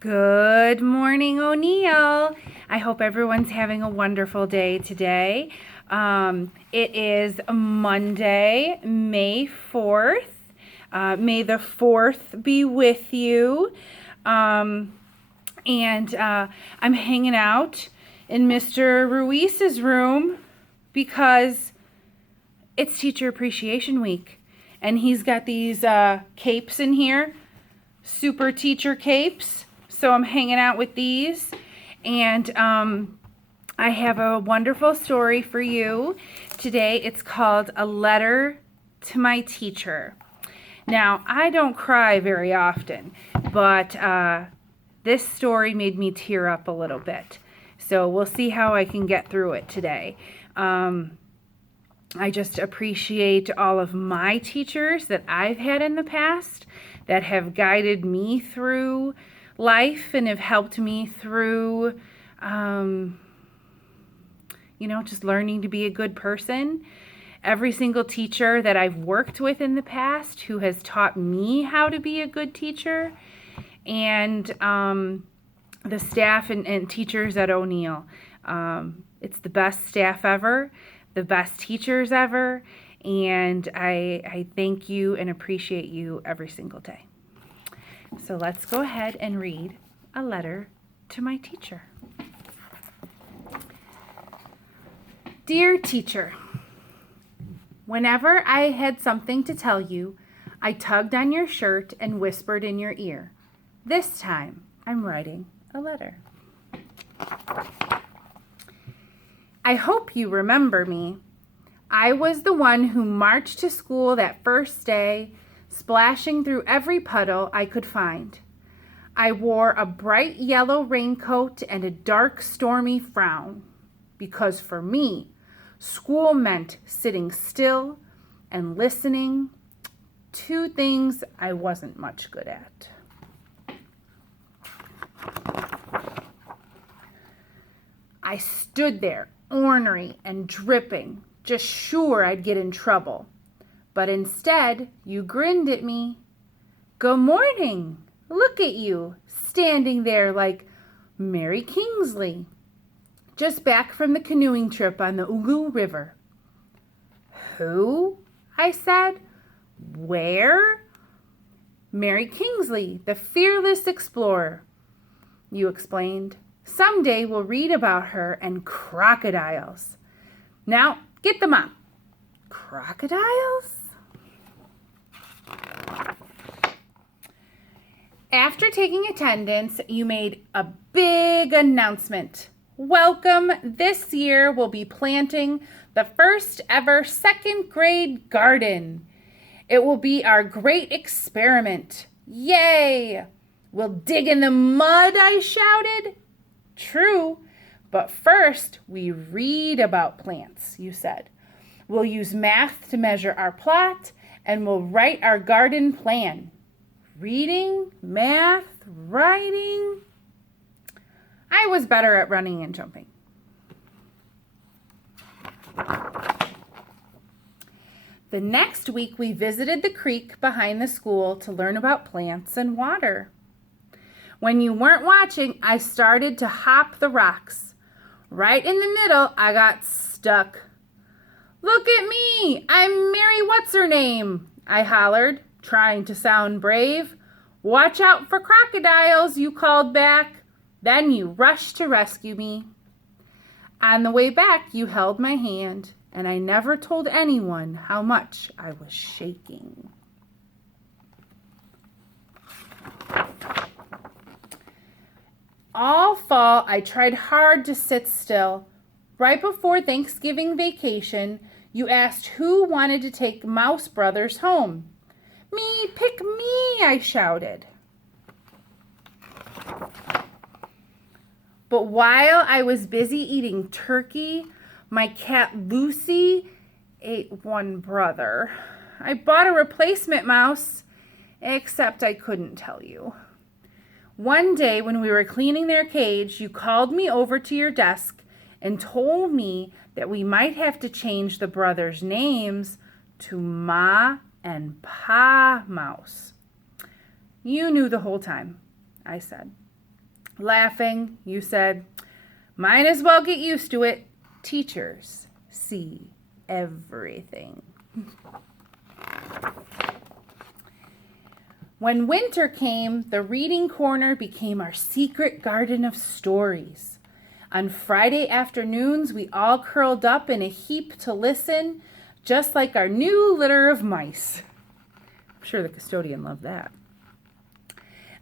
Good morning, O'Neill. I hope everyone's having a wonderful day today. It is Monday, May 4th. May the 4th be with you. I'm hanging out in Mr. Ruiz's room because it's Teacher Appreciation Week. And he's got these capes in here, super teacher capes. So I'm hanging out with these, and I have a wonderful story for you today. It's called A Letter to My Teacher. Now, I don't cry very often, but this story made me tear up a little bit. So we'll see how I can get through it today. I just appreciate all of my teachers that I've had in the past that have guided me through life and have helped me through, just learning to be a good person. Every single teacher that I've worked with in the past who has taught me how to be a good teacher, and the staff and teachers at O'Neill. It's the best staff ever, the best teachers ever, and I thank you and appreciate you every single day. So let's go ahead and read A Letter to My Teacher. Dear Teacher, whenever I had something to tell you, I tugged on your shirt and whispered in your ear. This time, I'm writing a letter. I hope you remember me. I was the one who marched to school that first day, splashing through every puddle I could find. I wore a bright yellow raincoat and a dark, stormy frown, because for me, school meant sitting still and listening, two things I wasn't much good at. I stood there, ornery and dripping, just sure I'd get in trouble. But instead, you grinned at me. Good morning. Look at you, standing there like Mary Kingsley, just back from the canoeing trip on the Ugu River. Who? I said. Where? Mary Kingsley, the fearless explorer, you explained. Someday we'll read about her and crocodiles. Now, get them up. Crocodiles? After taking attendance, you made a big announcement. Welcome, this year we'll be planting the first ever second grade garden. It will be our great experiment. Yay! We'll dig in the mud, I shouted. True, but first we read about plants, you said. We'll use math to measure our plot, and we'll write our garden plan. Reading, math, writing. I was better at running and jumping. The next week, we visited the creek behind the school to learn about plants and water. When you weren't watching, I started to hop the rocks. Right in the middle, I got stuck. Look at me! I'm Mary What's-Her-Name, I hollered, trying to sound brave. Watch out for crocodiles, you called back. Then you rushed to rescue me. On the way back, you held my hand, and I never told anyone how much I was shaking. All fall, I tried hard to sit still. Right before Thanksgiving vacation, you asked who wanted to take Mouse Brothers home. Me, pick me, I shouted. But while I was busy eating turkey, my cat Lucy ate one brother. I bought a replacement mouse, except I couldn't tell you. One day when we were cleaning their cage, you called me over to your desk and told me that we might have to change the brothers' names to Ma and Pa Mouse. You knew the whole time, I said. Laughing, you said, "Might as well get used to it. Teachers see everything." When winter came, the reading corner became our secret garden of stories. On Friday afternoons, we all curled up in a heap to listen, just like our new litter of mice. I'm sure the custodian loved that.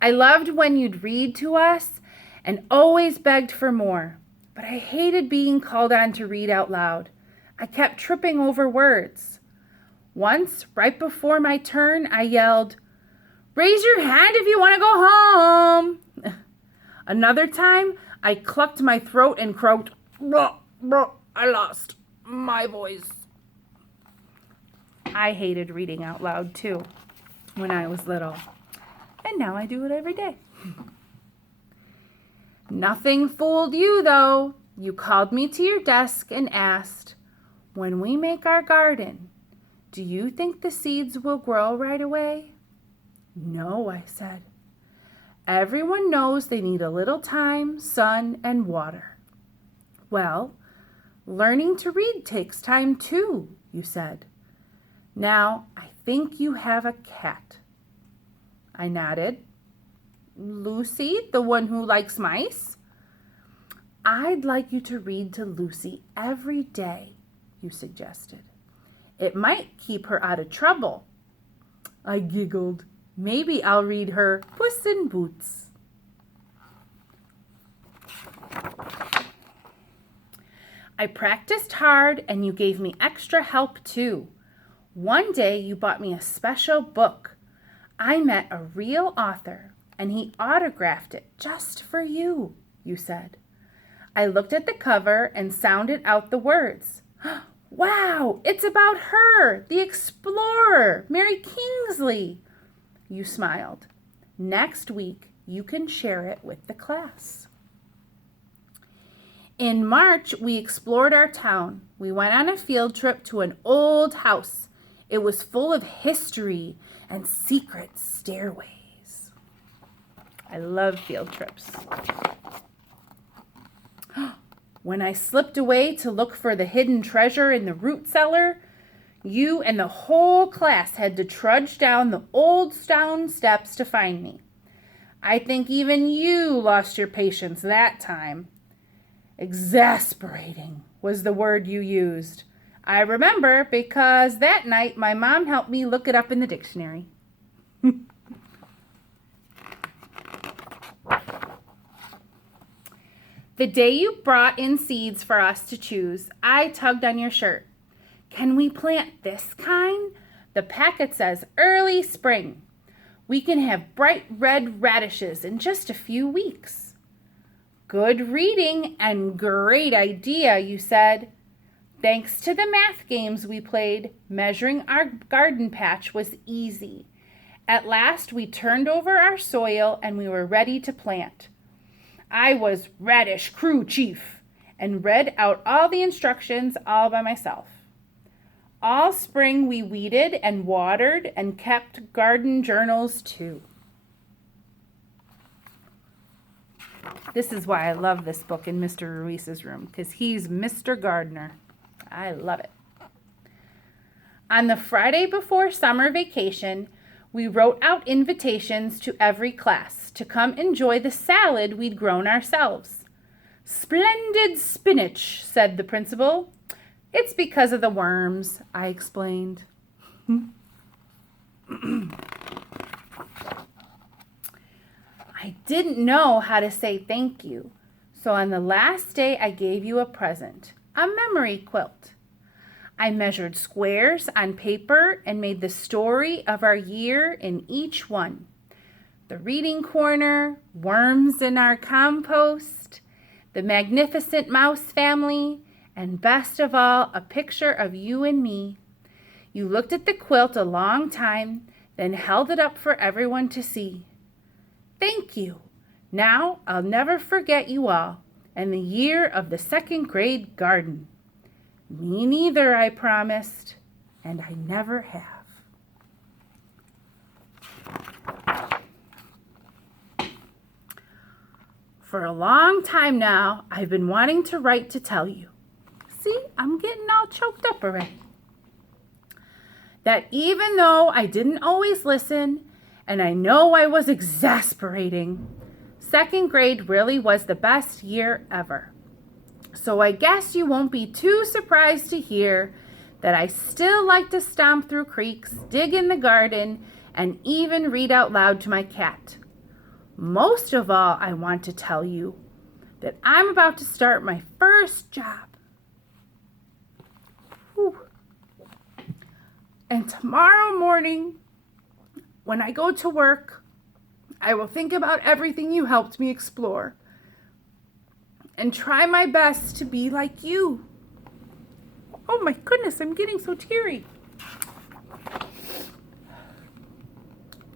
I loved when you'd read to us and always begged for more, but I hated being called on to read out loud. I kept tripping over words. Once, right before my turn, I yelled, "Raise your hand if you want to go home." Another time, I clucked my throat and croaked, "Bruh, bruh, I lost my voice." I hated reading out loud too when I was little, and now I do it every day. Nothing fooled you, though. You called me to your desk and asked, "When we make our garden, do you think the seeds will grow right away?" "No," I said. "Everyone knows they need a little time, sun, and water." "Well, learning to read takes time too," you said. "Now, I think you have a cat." I nodded. "Lucy, the one who likes mice?" "I'd like you to read to Lucy every day," you suggested. "It might keep her out of trouble." I giggled. "Maybe I'll read her Puss in Boots." I practiced hard and you gave me extra help too. One day you bought me a special book. I met a real author and he autographed it just for you, you said. I looked at the cover and sounded out the words. "Wow, it's about her, the explorer, Mary Kingsley." You smiled. "Next week, you can share it with the class." In March, we explored our town. We went on a field trip to an old house. It was full of history and secret stairways. I love field trips. When I slipped away to look for the hidden treasure in the root cellar, you and the whole class had to trudge down the old stone steps to find me. I think even you lost your patience that time. Exasperating was the word you used. I remember because that night my mom helped me look it up in the dictionary. The day you brought in seeds for us to choose, I tugged on your shirt. "Can we plant this kind? The packet says early spring. We can have bright red radishes in just a few weeks." "Good reading and great idea," you said. Thanks to the math games we played, measuring our garden patch was easy. At last, we turned over our soil and we were ready to plant. I was radish crew chief and read out all the instructions all by myself. All spring we weeded and watered and kept garden journals too. This is why I love this book in Mr. Ruiz's room, because he's Mr. Gardener. I love it. On the Friday before summer vacation, we wrote out invitations to every class to come enjoy the salad we'd grown ourselves. "Splendid spinach," said the principal. "It's because of the worms," I explained. I didn't know how to say thank you, so on the last day I gave you a present, a memory quilt. I measured squares on paper and made the story of our year in each one. The reading corner, worms in our compost, the magnificent mouse family, and best of all, a picture of you and me. You looked at the quilt a long time, then held it up for everyone to see. Thank you. Now I'll never forget you all and the year of the second grade garden. Me neither, I promised, and I never have. For a long time now, I've been wanting to write to tell you. See, I'm getting all choked up already. That even though I didn't always listen, and I know I was exasperating, second grade really was the best year ever. So I guess you won't be too surprised to hear that I still like to stomp through creeks, dig in the garden, and even read out loud to my cat. Most of all, I want to tell you that I'm about to start my first job. Whew. And tomorrow morning, when I go to work, I will think about everything you helped me explore and try my best to be like you. Oh my goodness, I'm getting so teary.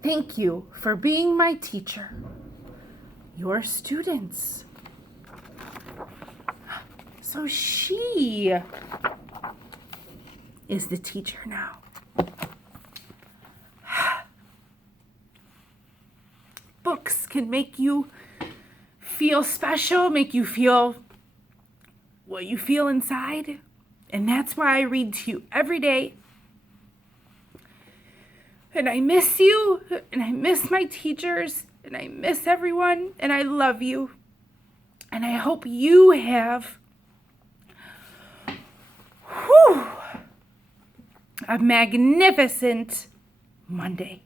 Thank you for being my teacher, your students. So she is the teacher now. Books can make you feel special, make you feel what you feel inside. And that's why I read to you every day. And I miss you, and I miss my teachers, and I miss everyone, and I love you. And I hope you have a magnificent Monday.